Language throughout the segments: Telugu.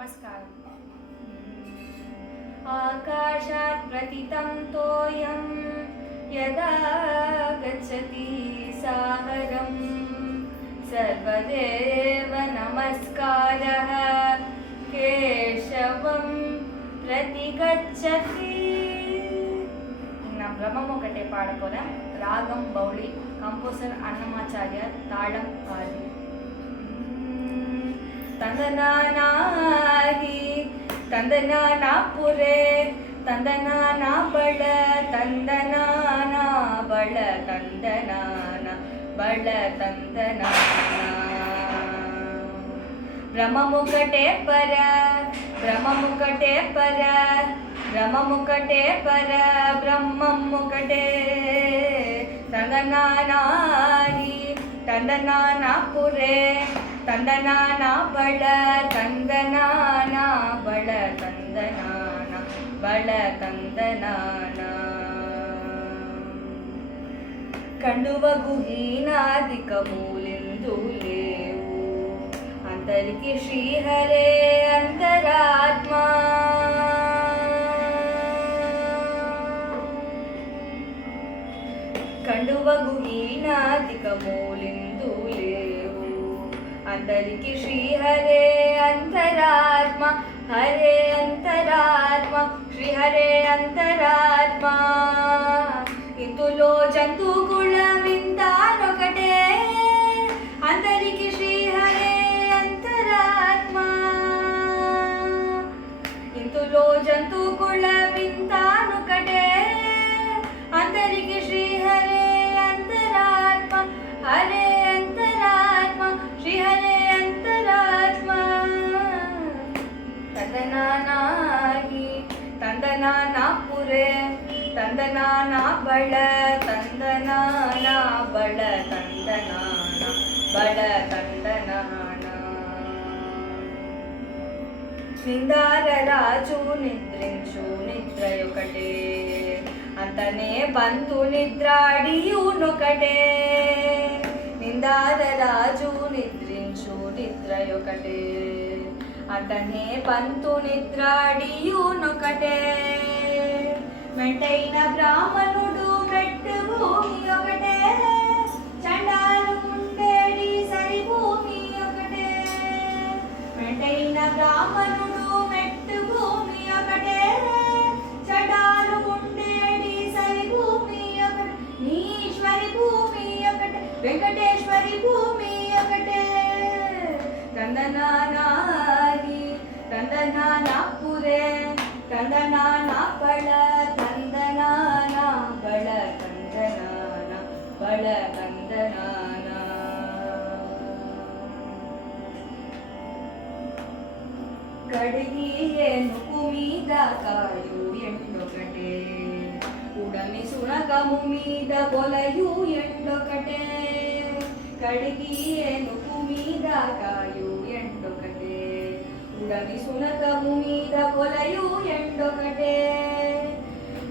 నమస్కారం. ఆకాశాత్ ప్రతితం తోయం యదా గచ్చతి సాగరం సర్వదేవ నమస్కారః కేశవం ప్రతిగచ్చతి. నా బ్రహ్మం ఒకటే పాడపోదాం. రాగం బౌళి, కంపోజర్ అన్నమాచార్య, తాళం ఆది. ತಂದನಾನಾಗಿ ತಂದನಾನ ಪುರೆ ತಂದನಾನ ಬಳ ತಂದನಾನ ಬಳ ತಂದನಾನ ಬಳ ತಂದನಾನ ಬ್ರಹ್ಮಮುಕಟೆ ಪರ ಬ್ರಹ್ಮಮುಕಟೆ ಪರ ಬ್ರಹ್ಮಮುಕಟೆ ಪರ ಬ್ರಹ್ಮಮುಕಟೆ ತಂದನಾನಾಗಿ ತಂದನಾನ ಪುರೆ ತಂದನಾನ ಬಳ ತಂದನಾನ ಬಳ ತಂದನಾನ ಬಳ ತಂದನಾನ కండువ గుహీనాదిక మూలిందు లేవు అంతరికి శ్రీహరే అంతరాత్మ కండువ గుహీనాదిక మూలిందు లేవు अंतरिकी श्री हरे अंतरात्मा हरे अंतरात्मा श्री हरे अंतरात्मा इंतुलो जंतु कुलमिंतानोकटे अंतरिकी श्री हरे अंतरात्मा इंतुलो जंतु कुलमिंतानोकटे अंतरिकी श्री हरे अंतरात्मा हरे अंतरात्मा श्री हरे अंतरात्मा तंदनानागी तंदनाना पुरे तंदनाना बळ तंदनाना बळ तंदनाना बळ तंदनाना నిందార రాజు నిద్రించు నిద్రయొకటే అంతనే బంతు నిద్రాడియునొకటే నిందార రాజు నిద్రించు నిద్రయొకటే అతనే పంతు నిద్రాడియునొకటే మెంటైన బ్రాహ్మణుడు మెట్టు భూమి ఒకటే చండాలు ఉండేడి సరి భూమి ఒకటే మెంటైన బ్రాహ్మణుడు మెట్టు భూమి ఒకటే చండాలు ఉండేడి సరి భూమి ఒకటే నీశ్వరి భూమి ఒకటే వెంకటేశ్వరి భూమి ఒకటే తందనానాగి తందనానా పురే తందనానా బళ తందనానా బళ తందనానా బళ తందనానా కడిగి ఏనుగు మీద కాయు ఎండొకటే ఉడమి సునకము మీద కొలయు ఎండొకటే కడిగి ఏనుగు మీద కాయు ఎండొకటే ఉడమి సునకము మీద కొలయు ఎండొకటే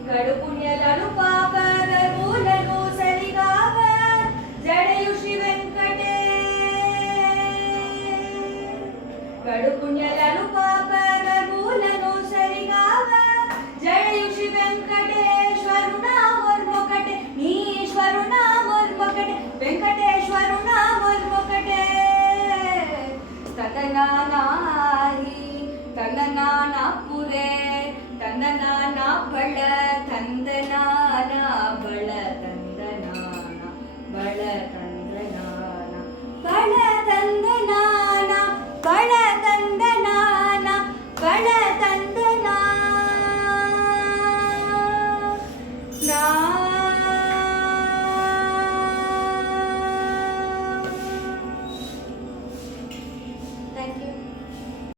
కడుపుణ్యలను పాపరములను సరిగావ జడయు శ్రీ వెంకటే కడుపుణ్యలను